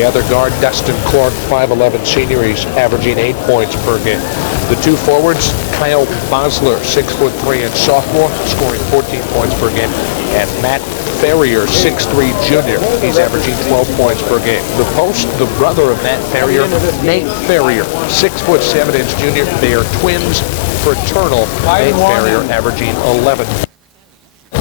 The other guard, Dustin Clark, 5'11 senior. He's averaging 8 points per game. The two forwards, Kyle Bosler, 6'3" and sophomore, scoring 14 points per game. And Matt Ferrier, 6'3" junior. He's averaging 12 points per game. The post, the brother of Matt Ferrier, Nate Ferrier, 6'7" junior. They are twins, fraternal. Nate Ferrier averaging 11.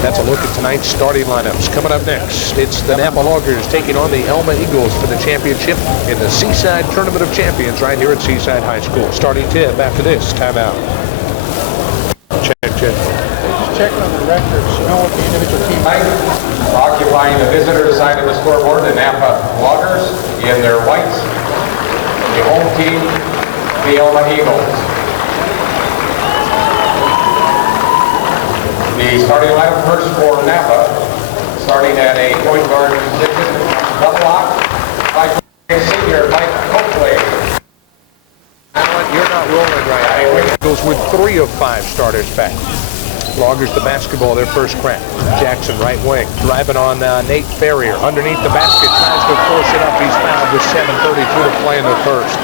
That's a look at tonight's starting lineups. Coming up next, it's the Knappa Loggers taking on the Elma Eagles for the championship in the Seaside Tournament of Champions right here at Seaside High School. Starting tip after this timeout. Check. Just checking on the records. You know what the individual team occupying the visitor side of the scoreboard, the Knappa Loggers in their whites. The home team, the Elma Eagles. The starting lineup first for Knappa, starting at a point guard position, double lock by senior Mike Coakley. Alan, you're not rolling right now. Eagles with 3 of 5 starters back. Loggers the basketball, their first crack. Jackson, right wing, driving on Nate Ferrier. Underneath the basket, tries to force it up. He's fouled with 7:32 to play in the first.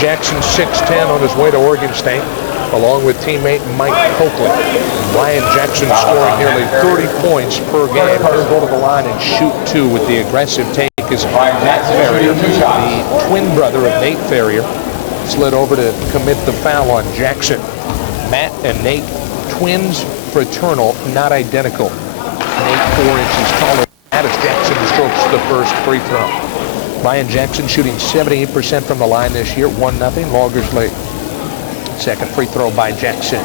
Jackson, 6'10", on his way to Oregon State, along with teammate Mike Coakley. Ryan Jackson scoring nearly 30 points per game. He'll go to the line and shoot 2 with the aggressive take is Matt Ferrier, the twin brother of Nate Ferrier, slid over to commit the foul on Jackson. Matt and Nate, twins, fraternal, not identical. Nate 4 inches taller. Matt as Jackson strokes the first free throw. Ryan Jackson shooting 78% from the line this year, 1-0, Loggers lead. Second free throw by Jackson.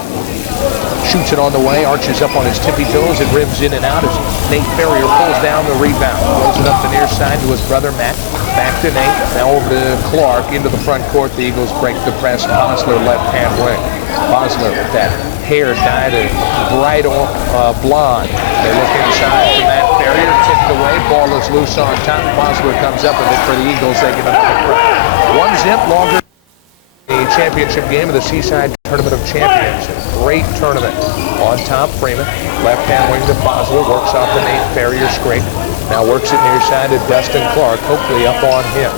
Shoots it on the way, arches up on his tippy toes, and rims in and out as Nate Ferrier pulls down the rebound. Rolls it up the near side to his brother Matt. Back to Nate, now over to Clark, into the front court. The Eagles break the press. Bosler left-hand wing. Bosler with that hair dyed a bright blonde. They look inside for Matt Ferrier, tipped away, ball is loose on top. Bosler comes up with it for the Eagles. They get another break. 1-zip, Longer. The championship game of the Seaside Tournament of Champions. Great tournament. On top, Freeman. Left-hand wing to Bosler. Works off the Nate Ferrier scrape. Now works it near side to Dustin Clark. Hopefully up on him.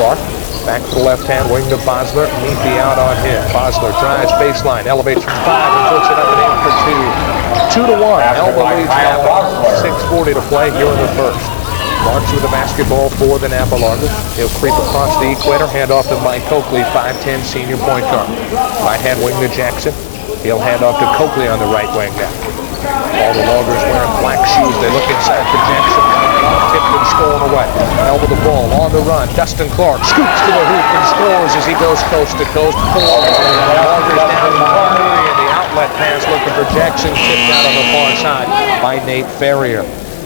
Clark back to the left-hand wing to Bosler. Meepy out on him. Bosler drives baseline. Elevates from 5 and puts it up and in for 2. 2-1. Elma leads Knappa. 6:40 to play here in the first. Marks with the basketball for the Knappa Loggers. He'll creep across the equator, hand off to Mike Coakley, 5'10" senior point guard. Right-hand wing to Jackson. He'll hand off to Coakley on the right wing now. All the Loggers wearing black shoes. They look inside for Jackson. Tipped and stolen away. Elbow the ball on the run. Dustin Clark scoops to the hoop and scores as he goes coast to coast. Loggers down by 3, and the outlet pass looking for Jackson. Tipped out on the far side by Nate Ferrier.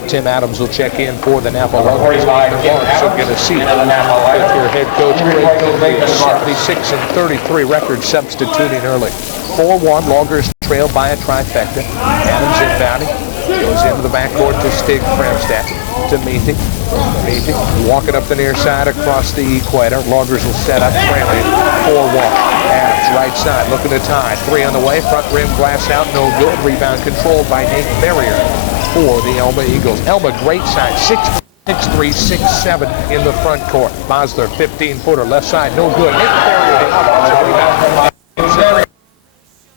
Tim Adams will check in for the Knappa Loggers. He'll get a seat with your head coach, Greg Coakley, 76-33 record, substituting early. 4-1, Loggers trail by a trifecta. Adams inbounding. Goes into the backcourt to Stig Fremstad. To Meething. Walking up the near side across the equator. Loggers will set up trailing 4-1. Adams right side looking to tie. 3 on the way. Front rim glass out. No good. Rebound controlled by Nate Ferrier for the Elma Eagles. Elma great side. 6'3", 6'7" in the front court. Bosler 15-footer left side. No good. Nate Ferrier.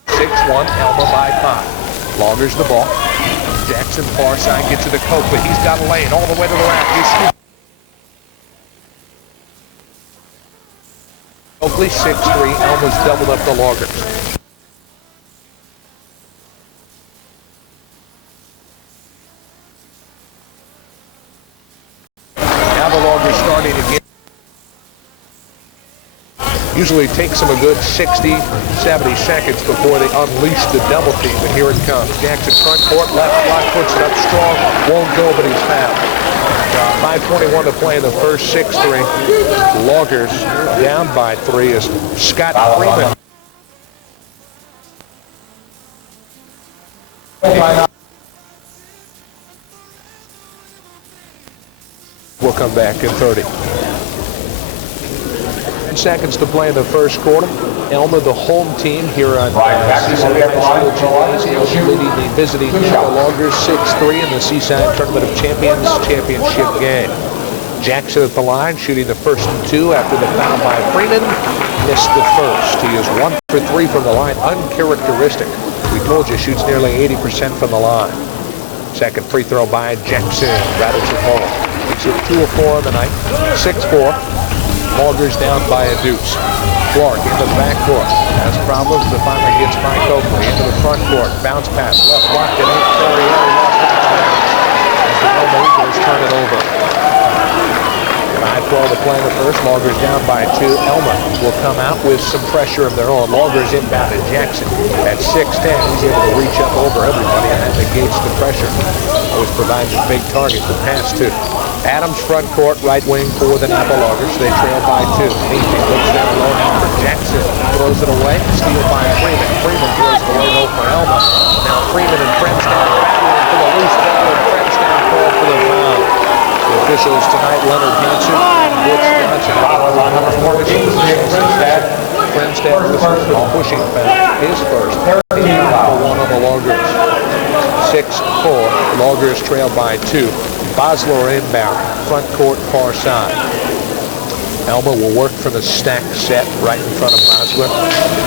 6-1. Elma by 5. Loggers the ball. Jackson far side gets it to Coakley. He's got a lane all the way to the rack. He's Coakley 6'3". Elma's doubled up the Loggers. Now the Loggers starting again. Usually takes them a good 60, 70 seconds before they unleash the double team, and here it comes. Jackson front court, left block, puts it up strong, won't go, but he's fouled. 5:21 to play in the first 6-3. Loggers down by 3 as Scott Freeman. We'll come back in 30. Seconds to play in the first quarter. Elma, the home team here on Seaside High School Gymnasium, leading the visiting Loggers 6-3 in the Seaside Tournament of Champions championship game. Jackson at the line, shooting the first and 2 after the foul by Freeman. Missed the first. He is 1 for 3 from the line. Uncharacteristic. We told you, shoots nearly 80% from the line. Second free throw by Jackson. Rattles it home. He's hit 2 of 4 on the night. 6-4. Loggers down by a deuce. Clark into the backcourt. Has problems, but finally gets by Copley. Into the front court. Bounce pass. Left blocked and 8-30. As the Elma Eagles turn it over. 5-12 to play in the first. Loggers down by 2. Elma will come out with some pressure of their own. Loggers inbound at Jackson. At 6'10", he's able to reach up over everybody, and that negates the pressure. Always provides a big target to pass to. Adams front court, right wing for the Knappa Loggers. They trail by 2. Meeting looks down low now for Jackson. Throws it away. Steal by Freeman. Freeman throws it away low for Elma. Now Freeman and Friendstown battling for the loose ball, and Friendstown called for the foul. The officials tonight, Leonard Hansen and Butch Johnson. On number 14, Friendstown was pushing foul. His first. For one on the Loggers. 6-4. Loggers trail by 2. Bosler inbound. Front court, far side. Elma will work from the stack set right in front of Bosler.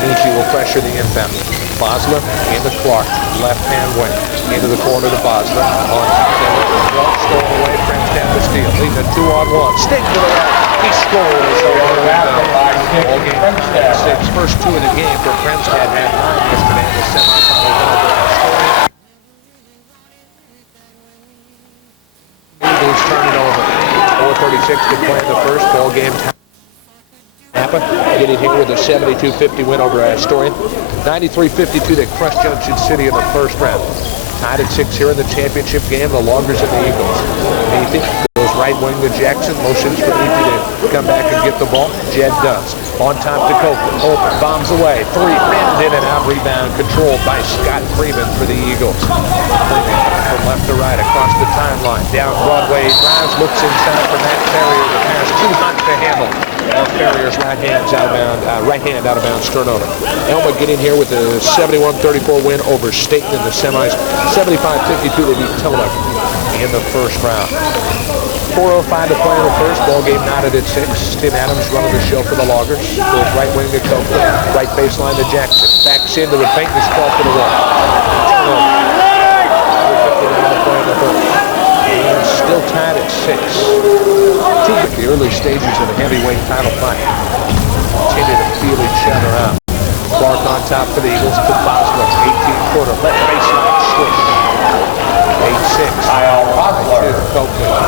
Nietzsche will pressure the inbound. Bosler into Clark. Left-hand wing. Into the corner to Bosler. On top. Stolen away. Friendstown to steal. Leading a 2-on-1. Stick to the right. He scores. All game 6. First 2 of the game for Friendstown. Had 9 yesterday in the semifinal. Eagles turn it over. 4:36 to play in the first. Ball game. Knappa getting here with a 72-50 win over Astoria. 93-52 they crushed Junction City in the first round. Tied at 6 here in the championship game. The Loggers and the Eagles. Nathan goes right wing to Jackson. Motions for Nathan to come back and get the ball. Jed does. On top to Copeland. Open. Bombs away. 3. Pinned in and out. Rebound controlled by Scott Freeman for the Eagles. Freeman from left to right across the timeline. Down Broadway. Drives. Looks inside for Matt Ferrier. The pass too hot to handle. Ferrier's right hand out of bounds turnover. Elma getting here with a 71-34 win over Staten in the semis. 75-52 they beat Tillamook in the first round. 4:05 to play in the first. Ball game knotted at 6. Tim Adams running the show for the Loggers. Goes right wing to Copeland. Right baseline to Jackson. Backs into the paint and is called for the wall. And still tied at 6. The early stages of the heavyweight title fight. Continue to feel each other out. Clark on top for the Eagles to Bosler. 18-footer. Left baseline switch. 8-6. Bosler.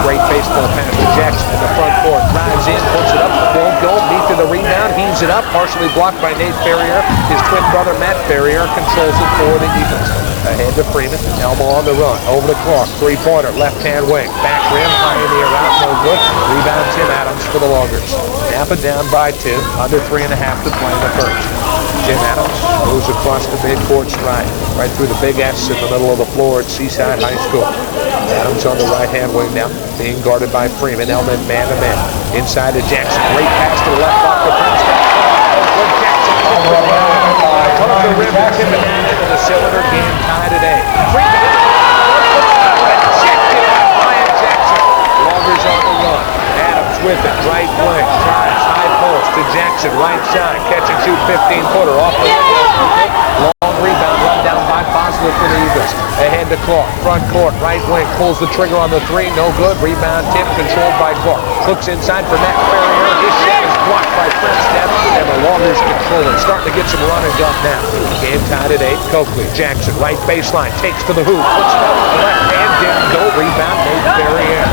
Great baseball pass to Jackson in the front court. Drives in, puts it up. Won't go. Meet to the rebound. Heaves it up. Partially blocked by Nate Ferrier. His twin brother Matt Ferrier controls it for the Eagles. Ahead to Freeman. Elma on the run. Over to Clark. 3-pointer. Left-hand wing. Back rim. Pioneer out. No good. Rebound Tim Adams for the Loggers. Knappa down by 2. Under 3.5 to play in the first. Tim Adams moves across the midcourt stride. Right through the big S in the middle of the floor at Seaside High School. Adams on the right-hand wing now. Being guarded by Freeman. Elma man-to-man. Inside to Jackson. Great pass to the left off the Friendstown. Good Jackson. Over the rim. The cylinder game tied at 8. Freeman rejected by Brian Jackson. Loggers on the run. Adams with it. Right wing. Drives high post to Jackson. Right side. Catch and shoot 15-footer. Off the rim. Long rebound. Run down by Bosler for the Eagles. Ahead to Clark. Front court. Right wing. Pulls the trigger on the 3. No good. Rebound tip controlled by Clark. Looks inside for Matt Ferrier. His shot is blocked by Friendstown. And the Loggers control it. Starting to get some run and gun now. Game tied at 8. Copley. Jackson. Right baseline. Takes to the hoop. Puts it up. Left hand. Didn't go. Rebound. Nate Ferrier.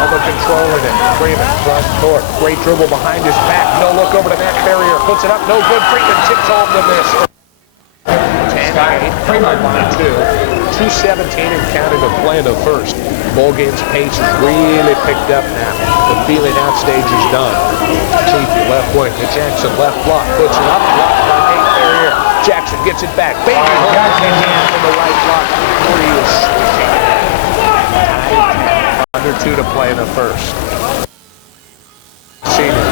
Elma controlling it. Freeman. Front court. Great dribble behind his back. No look over to Matt Ferrier. Puts it up. No good. Freeman tips home the miss. 10-8. Freeman by 2. 2:17 and counting to play in the first. Ball game's pace has really picked up now. The feeling out stage is done. Keefe left wing to Jackson. Left block. Puts it up. Blocked by Nate Ferrier. Jackson gets it back. Baby holds his hand from the right block. 3 is switching. Under 2 to play in the first.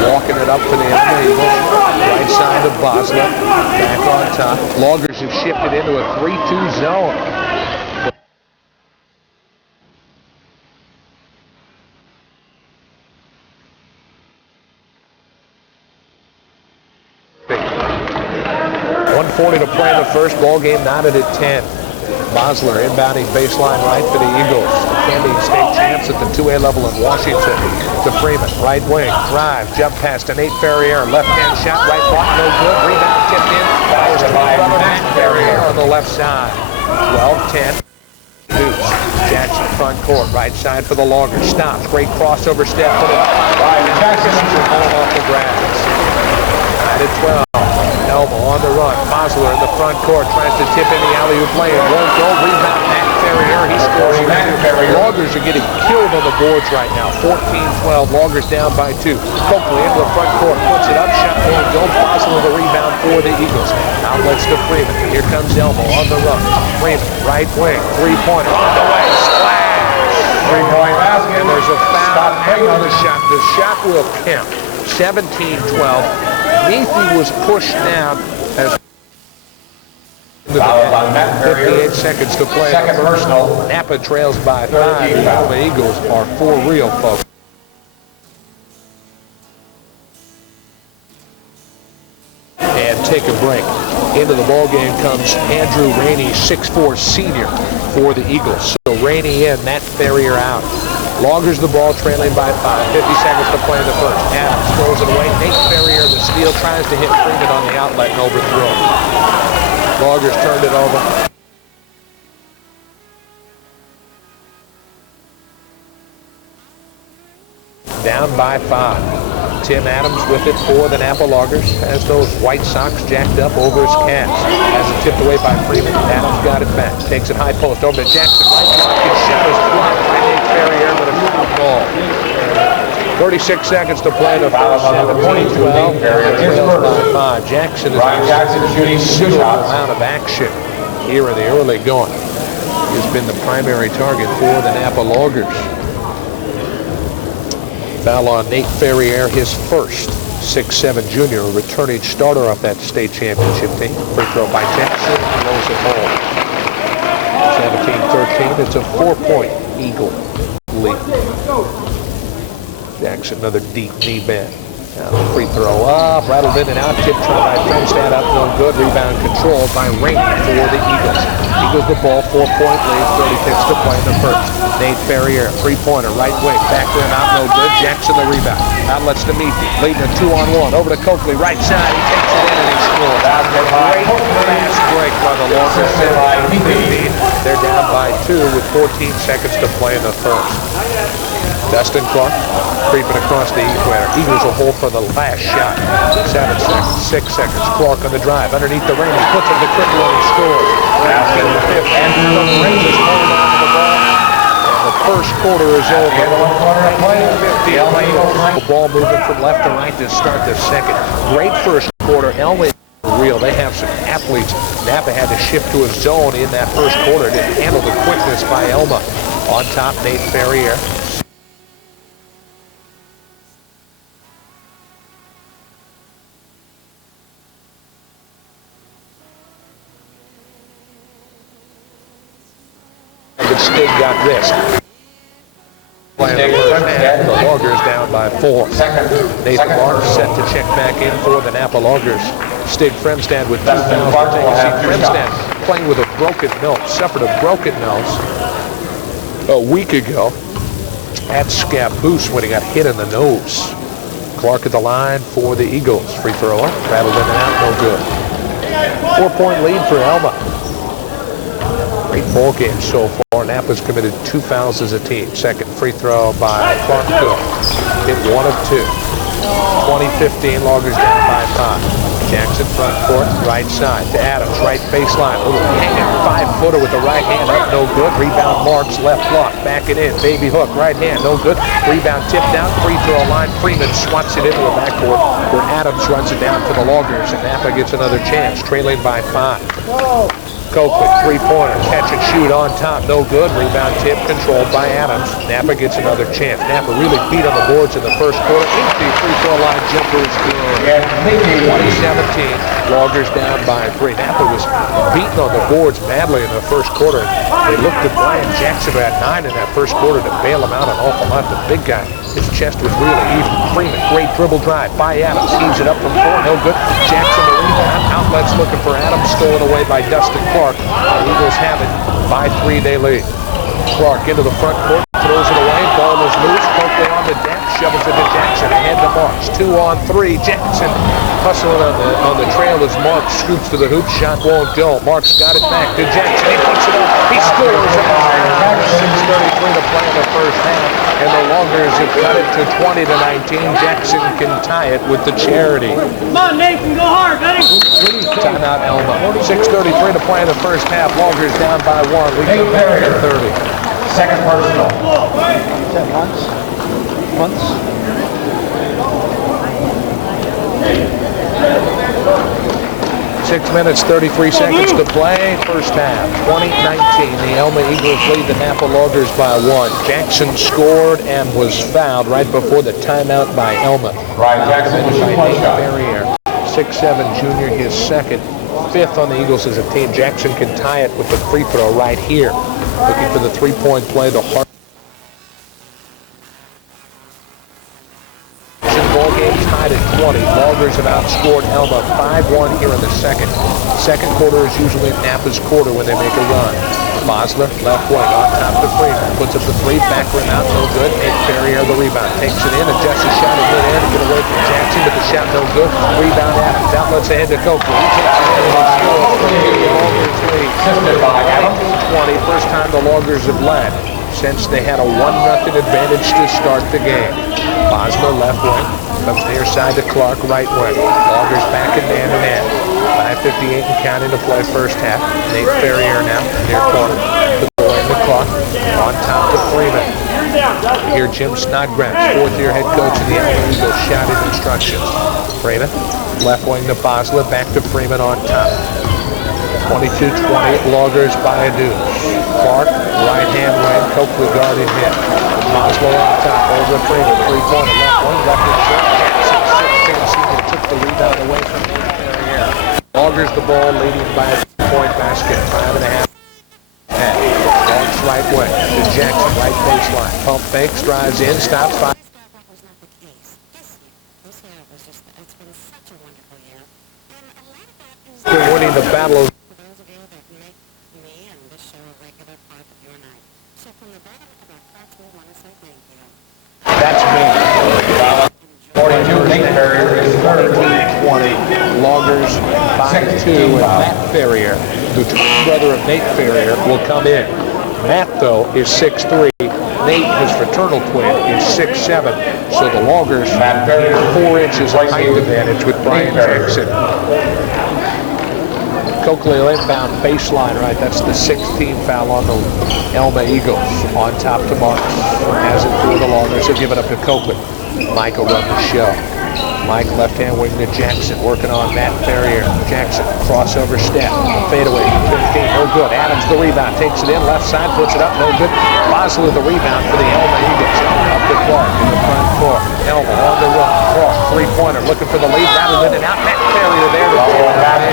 Walking it up for the Elma Eagles. Right side to Bosler. Back on top. Loggers have shifted into a 3-2 zone. 1:40 to play in the first. Ball game knotted at 10. Bosler inbounding baseline right for the Eagles. Defending state champs at the 2A level in Washington. To Freeman, right wing, drive, jump pass to Nate Ferrier. Left-hand shot, right block, no good. Rebound tipped in. Matt Ferrier on the left side. 12-10. Dukes. Jackson front court, right side for the Loggers. Stops, great crossover step. Put it up. Jackson off the grass. 9-12. Elma on the run. Bosler in the front court tries to tip in the alley-oop lane. Won't go. Rebound Matt Ferrier. He scores. Loggers are getting killed on the boards right now. 14-12. Loggers down by 2. Coakley into the front court. Puts it up. Shot won't go. Bosler the rebound for the Eagles. Outlets to Freeman. Here comes Elma on the run. Freeman, right wing. Three-pointer on the way. Splash. Three-point basket. And there's a foul after the shot. The shot will count. 17-12. Neath was pushed down as foul on Matt Ferrier. 58 seconds to play. Second personal. Knappa trails by 5. The Eagles are for real, folks. And take a break. Into the ball game comes Andrew Rainey, 6'4" senior for the Eagles. So Rainey in, Matt Ferrier out. Loggers the ball, trailing by 5. 50 seconds to play in the first. Adams throws it away. Nate Ferrier, the steal, tries to hit Freeman on the outlet and overthrow. Loggers turned it over. Down by 5. Tim Adams with it for the Knappa Loggers. Has those White Sox jacked up over his calves. Has it tipped away by Freeman. Adams got it back. Takes it high post over to Jackson. Right block. His shot is blocked by Nate Ferrier with a shooting ball. 36 seconds to play in the first. 7-12. Trails by 5. Jackson is shooting two shots. Amount of action here in the early going. He's been the primary target for the Knappa Loggers. Foul on Nate Ferrier, his first. 6'7" junior, a returning starter off that state championship team. Free throw by Jackson, throws it home. 17-13, it's a 4-point Eagle lead. Jackson, another deep knee bend. Now the free throw up, rattled in and out, tip try by Fremstad, up no good. Rebound controlled by Rainey for the Eagles. Eagles the ball, 4-point lead, 30 picks to play in the first. Nate Ferrier, three-pointer, right wing, back rim out, no good. Jackson the rebound. Outlets to Meathy, leading a 2-on-1. Over to Coakley, right side, he takes it in and he scores. Great fast break by the Loggers. 15. They're down by 2 with 14 seconds to play in the first. Dustin Clark creeping across the equator. Eagles will hold for the last shot. 7 seconds, 6 seconds. Clark on the drive. Underneath the ring. He puts it to Cripple and he scores. In the fifth. The Rangers hold on to the ball. And the first quarter is over. 15. The ball moving from left to right to start the second. Great first quarter. Elma real. They have some athletes. Knappa had to shift to a zone in that first quarter. Didn't handle the quickness by Elma. On top, Nate Ferrier. Stig got risk. The Loggers down by 4. Nathan Martin set to check back in for the Knappa Loggers. Stig Fremstad with 2 fouls. Fremstad playing with a broken nose. Suffered a broken nose a week ago at Scappoose when he got hit in the nose. Clark at the line for the Eagles. Free throw up, rattled in and out, no good. 4-point lead for Elma. Great ball game so far. Knappa's committed 2 fouls as a team. Second free throw by Clark Good. Hit 1 of 2. 20-15, Loggers down by 5. Jackson front court, right side to Adams, right baseline. Little hanging 5-footer with the right hand up, no good. Rebound Marks, left block, back it in. Baby hook, right hand, no good. Rebound tipped out, free throw line. Freeman swats it into the backcourt where Adams runs it down for the Loggers, and Knappa gets another chance, trailing by 5. Coakley, three-pointer, catch and shoot on top, no good. Rebound tip controlled by Adams. Knappa gets another chance. Knappa really beat on the boards in the first quarter. Empty free throw line jumper is good. 20-17, Loggers down by 3. Knappa was beaten on the boards badly in the first quarter. They looked at Brian Jackson who had 9 in that first quarter to bail him out an awful lot. The big guy is chest was really even. Freeman, great dribble drive by Adams. Heaves it up from 4, no good. Jackson the rebound. Outlets looking for Adams. Stolen away by Dustin Clark. The Eagles have it. By 3, they lead. Clark into the front court. Throws it away. Ball is loose. Coakley on the deck. Shovels it to Jackson. Ahead to Marks. 2 on 3. Jackson hustling on the trail as Marks scoops to the hoop. Shot won't go. Marks got it back to Jackson. He puts it up. He scores. 6:33 to play in the first half. And the Loggers have cut it to 20-19. Jackson can tie it with the charity. Come on, Nathan, go hard, buddy. Timeout, Elma. 6:33 to play in the first half. Loggers down by 1. We come back at 30. Second personal. Is that months? Months? Six minutes, 33 seconds to play. First half, 20-19. The Elma Eagles lead the Knappa Loggers by 1. Jackson scored and was fouled right before the timeout by Elma. Ryan Jackson was By one Nate shot. Ferrier, 6'7" junior, his second. 5th on the Eagles as a team. Jackson can tie it with the free throw right here. Looking for the three-point play. The hard ball game tied at 20. Loggers have outscored Elma 5-1 here in the second. Second quarter is usually Knappa's quarter when they make a run. Bosler, left wing, on top to Freeman. Puts up the 3, back rim out, no good. Nate Ferrier, the rebound. Takes it in, adjusts the shot at mid-end to get away from Jackson, but the shot no good. Rebound Adams. Outlets ahead to Coakley. He takes it in and scores. Loggers lead. Assisted by Adams. 20. First time the Loggers have led since they had a 1-0 advantage to start the game. Bosler, left wing. Comes near side to Clark, right wing. Loggers back in man-to-man. 5:58 and counting to play first half. Nate Ferrier now, near corner. The ball in the Clark. On top to Freeman. Here Jim Snodgrass, 4th-year head coach of the Elma Eagles, shouted instructions. Freeman, left wing to Bosler, back to Freeman on top. 22-20, Loggers by a deuce. Clark, right-hand wing, Coakley guarding him. Bosler on top, over Freeman, 3-pointer, left wing, left and short. Jackson, 6'10", took the rebound away from Nate Ferrier. Loggers the ball, leading by a 2-point basket, 5.5. Clark's right wing to Jackson, right baseline. Pump fakes, drives in, stops 5. They're winning the battle. That's me. 42, Nate Ferrier is third. 20. Loggers by 2, and Matt Ferrier, the twin brother of Nate Ferrier, will come in. Matt, though, is 6'3". Nate, his fraternal twin, is 6'7". So the Loggers have 4 inches of height advantage with Brian Jackson. Coakley inbound baseline, right? That's the 16th foul on the Elma Eagles. On top to Marks. Has it for the Loggers. They'll give it up to Coakley. Mike will run the show. Mike left-hand wing to Jackson, working on Matt Ferrier. Jackson, crossover step, fadeaway, 15, no good. Adams the rebound, takes it in, left side, puts it up, no good. Bosler the rebound for the Elma Eagles. Up to Clark in the front court. Elma on the run. Clark, three-pointer, looking for the lead, battled in and out. Matt Ferrier there to pull it out.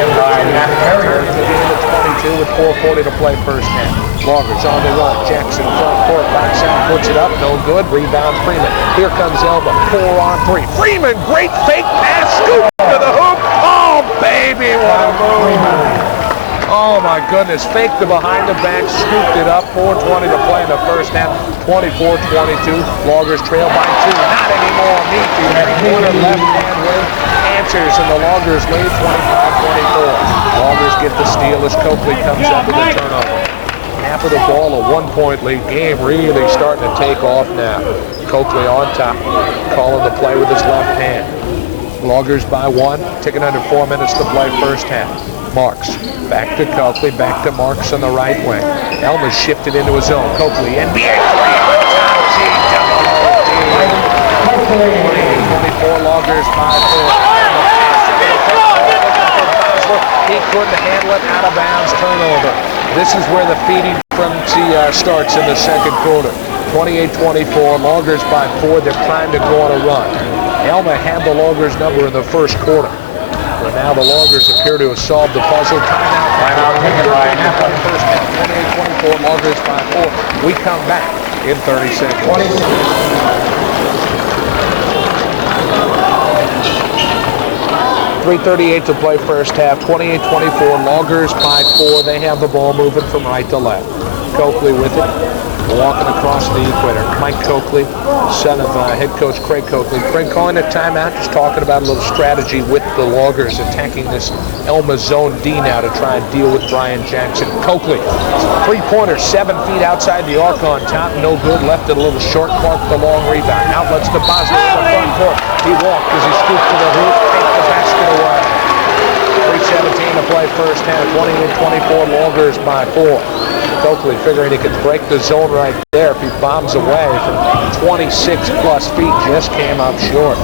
Matt Ferrier. To the end of 22 with 4:40 to play first half. Loggers on the run. Jackson front court, backside, puts it up, no good. Rebound Freeman. Here comes Elma, 4 on 3. Freeman, great fake pass, scoop to the hoop. Oh, baby, what a move. Oh, my goodness. Faked the behind the back, scooped it up. 4:20 to play in the first half. 24-22. Loggers trail by 2. Not anymore. Meethy, three-pointer, left-hand wing. Answers, and the Loggers lead 25-24. Loggers get the steal as Coakley comes up with a turnover. Half of the ball, a 1-point lead. Game really starting to take off now. Coakley on top, calling the play with his left hand. Loggers by 1, ticking under 4 minutes to play first half. Marks, back to Coakley, back to Marks on the right wing. Elma's shifted into his own. Coakley, NBA 3 on top. G-double-O-D. 24 Loggers by 4. He couldn't handle it, out of bounds, turnover. This is where the feeding frenzy starts in the second quarter. 28-24, Loggers by 4. They're trying to go on a run. Elma had the Loggers number in the first quarter. But now the Loggers appear to have solved the puzzle. Timeout taken by Knappa. First half, 28-24, Loggers by 4. We come back in 30 seconds. 3:38 to play first half, 28-24, Loggers by 4. They have the ball moving from right to left. Coakley with it, walking across the equator. Mike Coakley, son of head coach Craig Coakley. Craig calling a timeout, just talking about a little strategy with the Loggers, attacking this Elma zone D now to try and deal with Brian Jackson. Coakley, three-pointer, 7 feet outside the arc on top, no good. Left it a little short. Clark the long rebound. Outlets to Bosler in the front court. He walked as he scooped to the hoop, take the basket away. 3:17 to play first half, 28-24, Loggers by 4. Coakley figuring he could break the zone right there if he bombs away from 26-plus feet. Just came up short.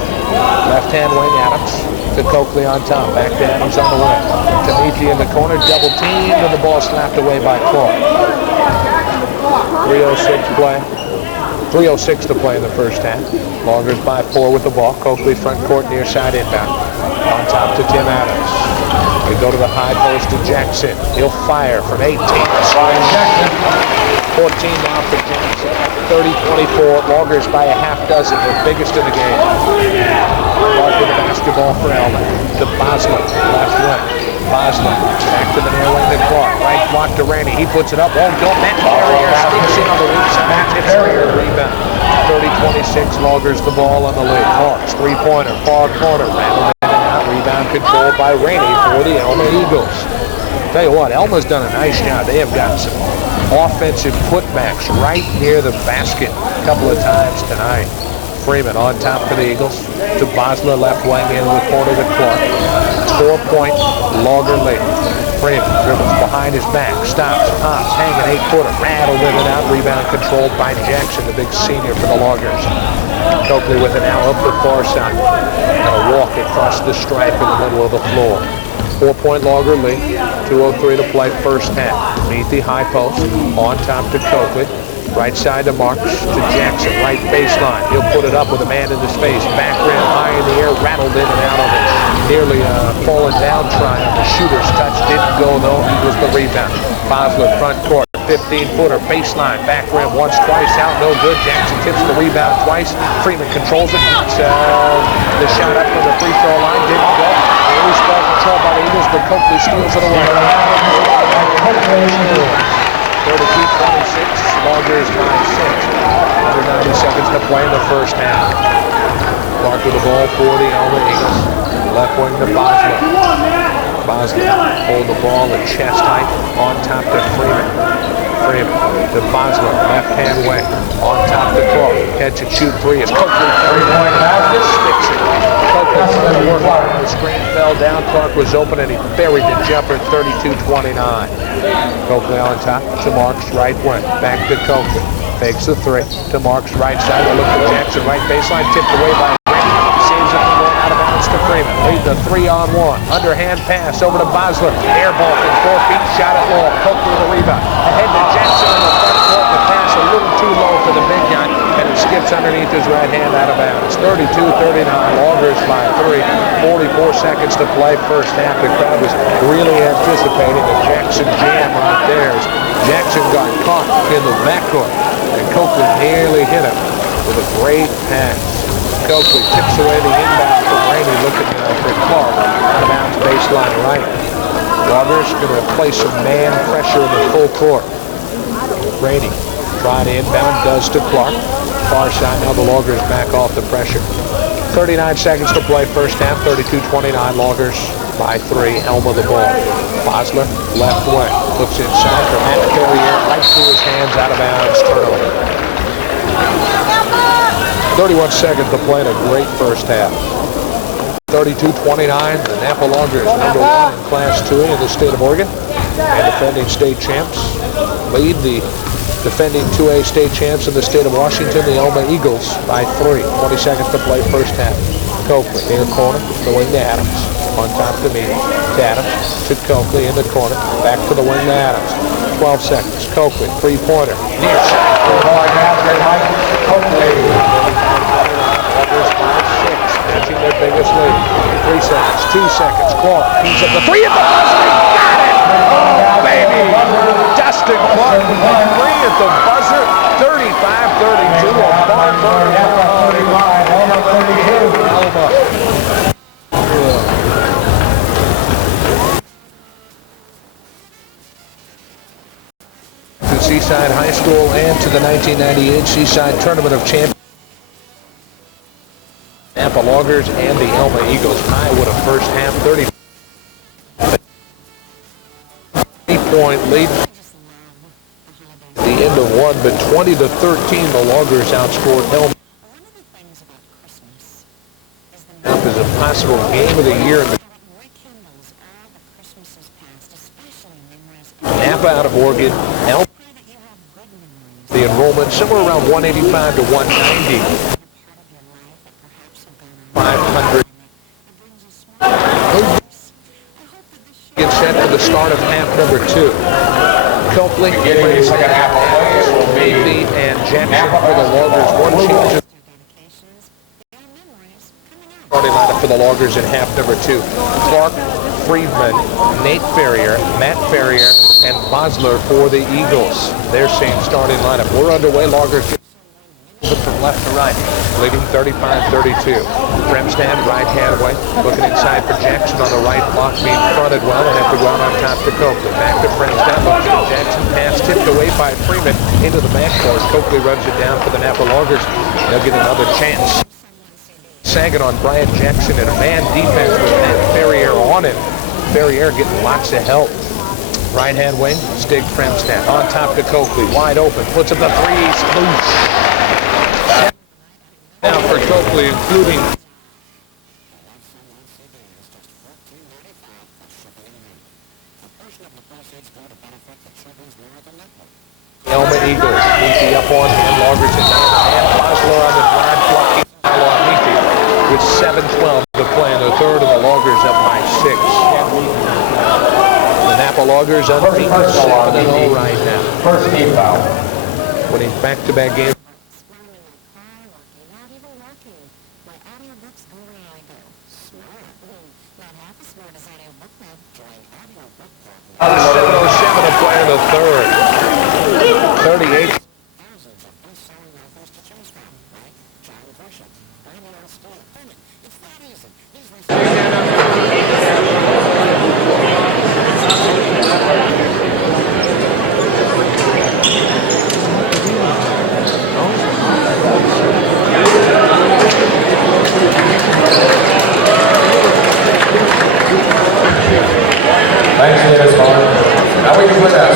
Left-hand wing, Adams to Coakley on top. Back to Adams on the wing. Timothy in the corner, double team, and the ball slapped away by Clark. 3:06 to play in the first half. Loggers by 4 with the ball. Coakley front court, near side inbound. On top to Tim Adams. We go to the high post to Jackson. He'll fire from 18. 14 now for Jackson. 30-24. Loggers by a half dozen. Their biggest in the game. Clark with the basketball for Elma. To Bosler. Left wing. Bosler. Back to the near wing to Clark. Right block to Rainey. He puts it up. Won't go. Matt Carrier sneaks in on the weak side. Matt Carrier rebound. 30-26. Loggers the ball on the lead. Clark's three-pointer. Far corner. Rattled in and out. Rebound controlled by Rainey for the Elma Eagles. Tell you what, Elma's done a nice job. They have got some offensive putbacks right near the basket a couple of times tonight. Freeman on top for the Eagles. To Bosler, left wing in the corner to Clark. 4-point Logger lead. Freeman dribbles behind his back, stops, pops, hanging 8-footer, rattled in and out. Rebound controlled by Jackson, the big senior for the Loggers. Coakley with it now up the far side. And a walk across the stripe in the middle of the floor. 4-point Logger lead. 2:03 to play first half. Meet the high post. On top to Coakley. Right side to Marks to Jackson. Right baseline. He'll put it up with a man in the space. Back rim high in the air. Rattled in and out of it. Nearly fallen down try on the shooter's touch. Didn't go though. He was the rebound. Bosler front court. 15-footer baseline. Back rim once, twice out. No good. Jackson tips the rebound twice. Freeman controls it. The shot up from the free throw line. Didn't go. Loose ball control by the Eagles, but Coakley steals it away. 32-26. Loggers by 6. Under 90 seconds to play in the first half. Clark with the ball for the Elma Eagles. Left wing to Bosler. Bosler hold the ball at chest height. On top to Freeman. Freeman to Bosler. Left-hand wing. On top to Clark. Catch and shoot three is Coakley. 3-point basket. Sticks it. Coakley tried to work on the screen. Fell down. Clark was open and he buried the jumper. 32-29. Coakley on top to Marks. Right wing. Back to Coakley. Fakes the three to Marks. Right side. They look for Jackson. Right baseline. Tipped away by Saves it from going out of bounds to Freeman. Lead the 3-on-1. Underhand pass over to Bosler. Air ball from 4 feet. Shot at wall. Coakley with a rebound. Ahead to Jackson in the front court. The pass a little too low for the big guy. And it skips underneath his right hand out of bounds. 32-39. Loggers by 3. 44 seconds to play first half. The crowd was really anticipating a Jackson jam right there. Jackson got caught in the backcourt. And Coakley nearly hit him with a great pass. Coakley tips away the inbound from Rainey, looking for Clark. Out of bounds baseline right. Loggers going to apply some man pressure in the full court. Rainey trying to inbound, does to Clark. Far side, now the Loggers back off the pressure. 39 seconds to play first half, 32-29, Loggers by 3, Elma the ball. Bosler, left wing, looks inside for Matt Carrier, right through his hands, out of bounds, turnover. 31 seconds to play in a great first half. 32-29, the Knappa Loggers, number 1 in Class 2A in the state of Oregon, and defending state champs. Lead the defending 2A state champs in the state of Washington, the Elma Eagles, by 3. 20 seconds to play first half. Coakley near corner, the wing to Adams. On top to me, to Adams, to Coakley in the corner, back to the wing to Adams. 12 seconds, Coakley, three-pointer, near shot. Coakley. Matching their biggest lead. 3 seconds, 2 seconds. Clark he's at the three at the buzzer. He got it! Oh, baby! Dustin Clark with the three at the buzzer. 35-32. A barn burner. Elma. Seaside High School and to the 1998 Seaside Tournament of Champions. Knappa Loggers and the Elma Eagles tie with a first half 30-point lead. At the end of one, but 20-13, the Loggers outscored Elma. Is a possible game of the year in the Knappa out of Oregon. Elma, the enrollment somewhere around 185 to 190. 500. Get set for the start of half number 2. Copley, Beginning the second half of play, it will be and Jackson for the Loggers. One change of starting lineup for the Loggers in half number 2. Clark, Friedman, Nate Ferrier, Matt Ferrier, and Bosler for the Eagles. Their same starting lineup. We're underway. Loggers from left to right, leading 35-32. Fremstad, right-hand way, looking inside for Jackson on the right block, being fronted well, and have to go out on top to Copley. Back to Fremstad, looking at Jackson, pass tipped away by Freeman into the backcourt. Copley runs it down for the Knappa Loggers. They'll get another chance. Sagan on Bryant Jackson and a man defense with Matt Ferrier on him. Ferrier getting lots of help. Right-hand wing, Stig Fremstad on top to Copley, wide open, puts up the threes, loose. Now for Copley, including Elma Eagles. Meethy up on him, Loggers in man, and Bosler on the drive, blocking foul on Meethy. With 7:12 to play in the third, and the Loggers up by 6. The Knappa Loggers unbeaten 7-0 right now. first team foul. Winning back-to-back games. Smart. 7:07 to play in the third. 38. Thanks, Davis Farr. Now we can put that.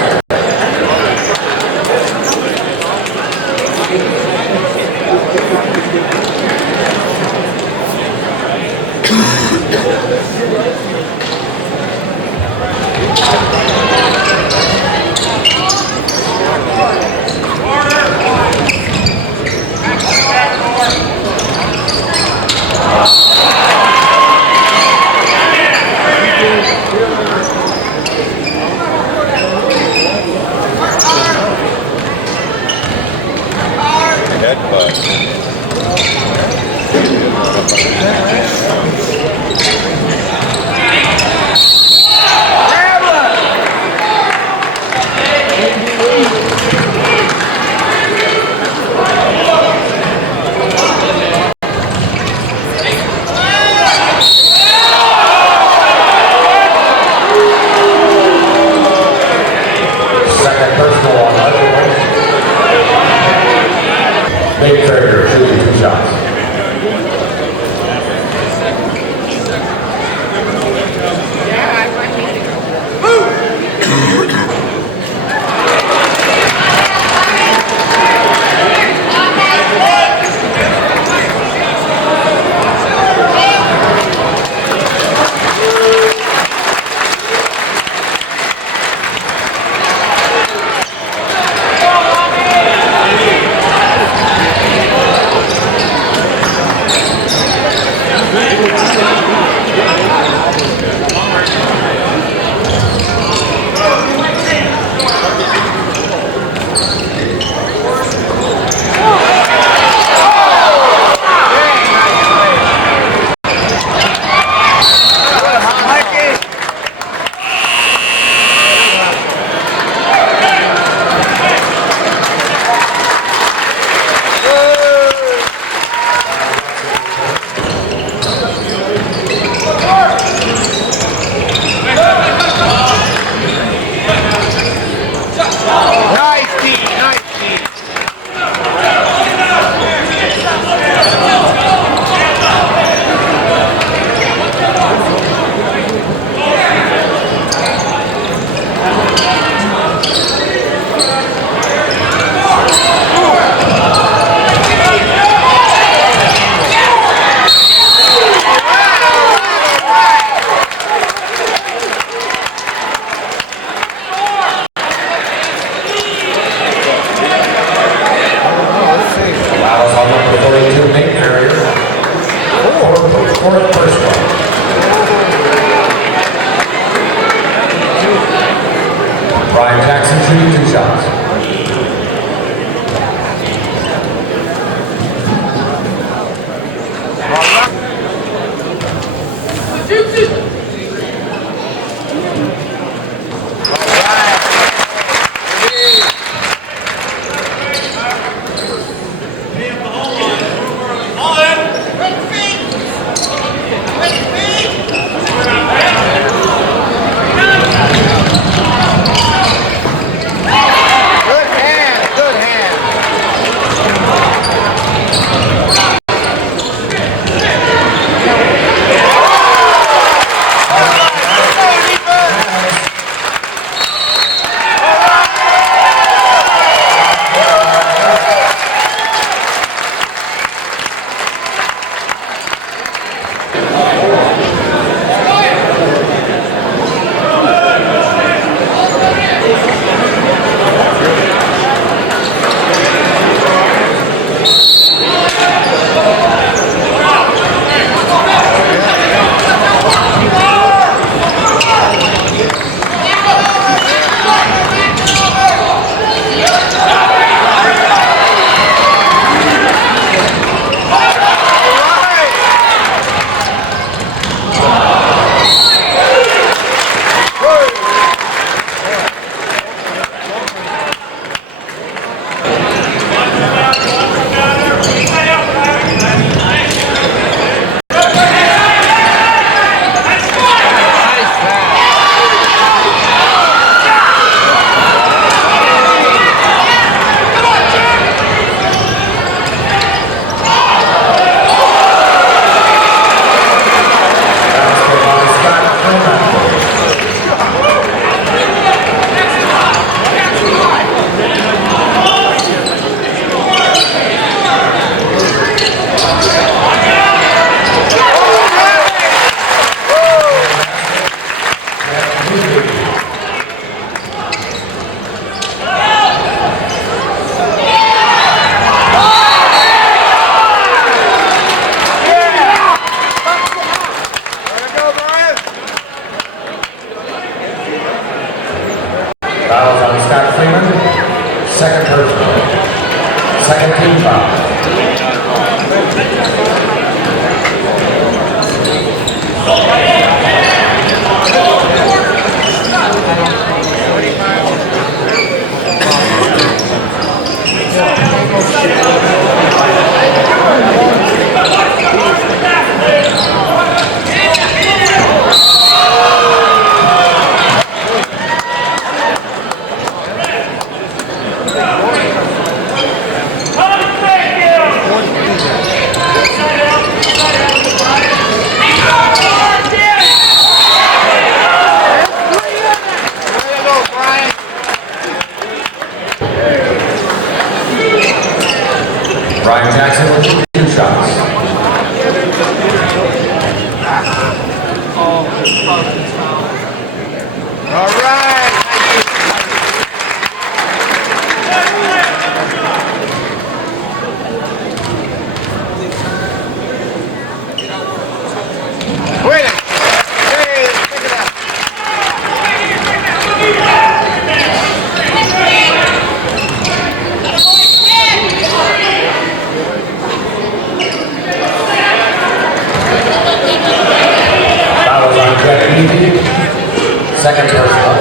Fouls on Scott Freeman. Second personal. Second team foul. Brian Jackson will shoot 2 shots. All right. Wait a minute. Hey, pick it up. Fouls on Jeff. Second personal.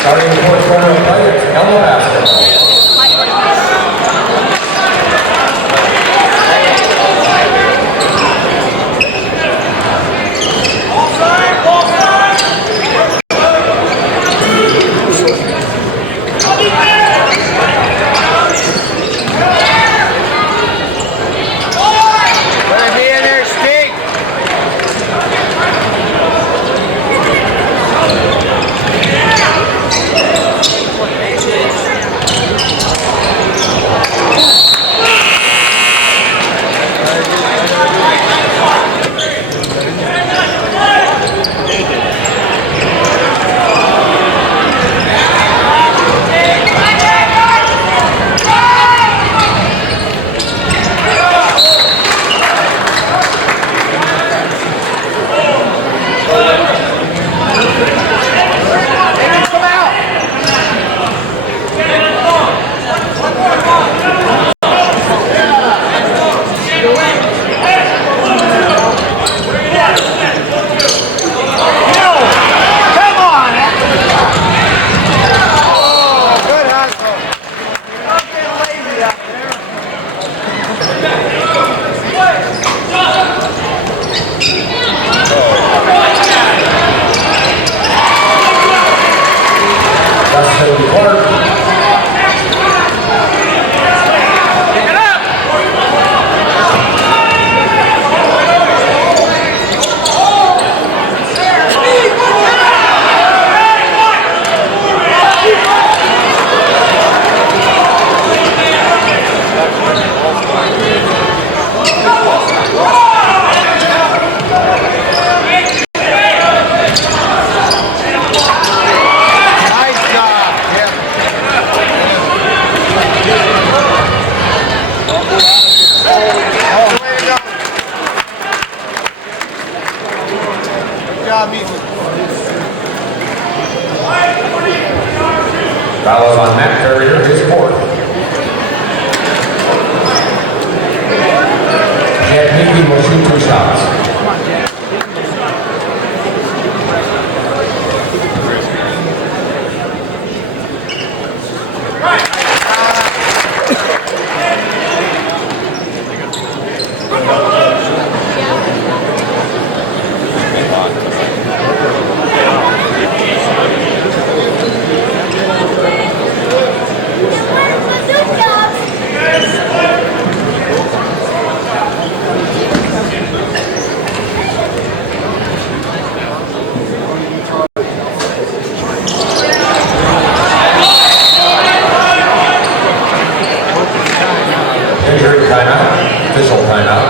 Starting the fourth quarter of play, it's Elma basketball. Fouls on Matt Ferrier, his fourth. Jack Hickey will shoot 2 shots. Injury timeout, official timeout.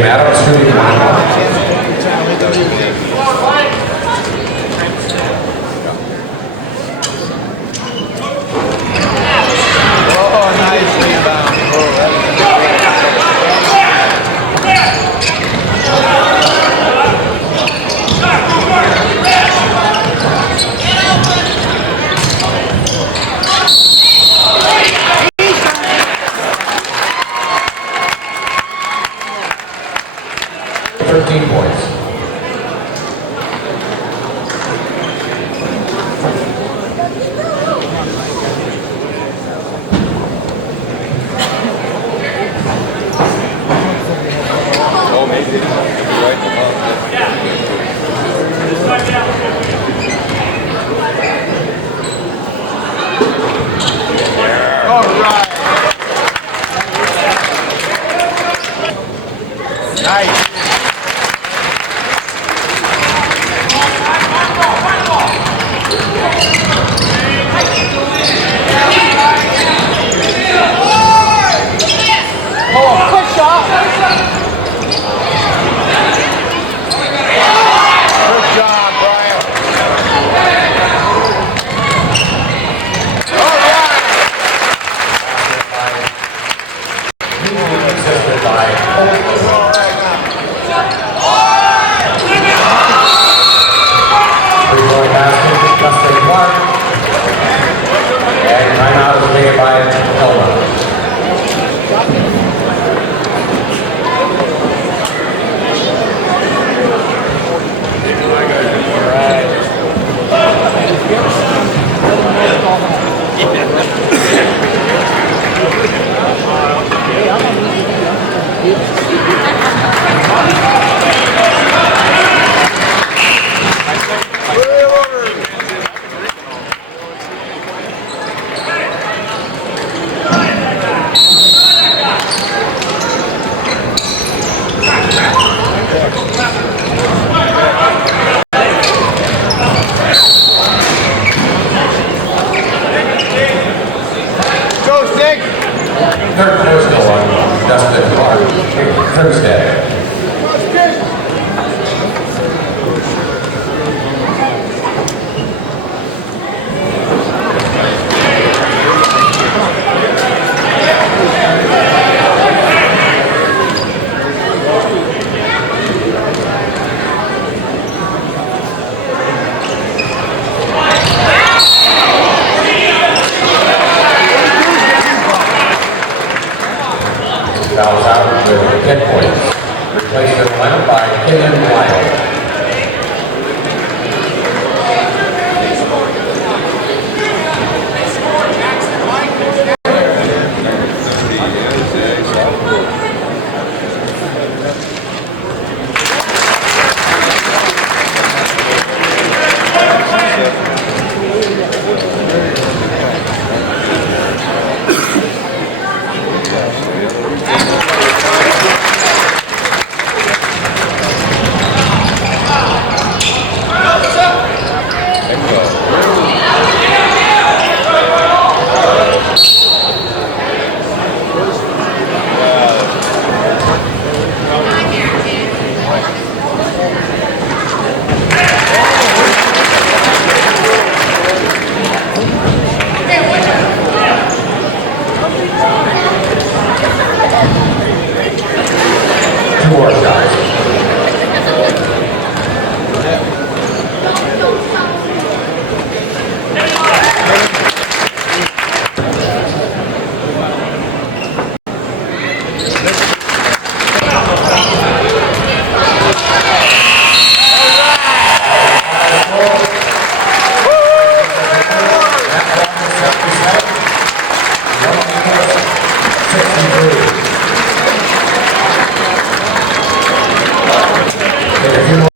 William Adams, shooting 21. Oh, nice rebound. Oh, that was a good Points. Oh, maybe. Right above all right. Nice. Good job, Brian. All right. Assisted by three-point basket, Justin Clark. And timeout is made by Elma. Go, Sig. Third personal on Justin Clark. Thursday. Fouls out with 10 points. Replaced in the lineup by Kaylin Wild. Two more shots.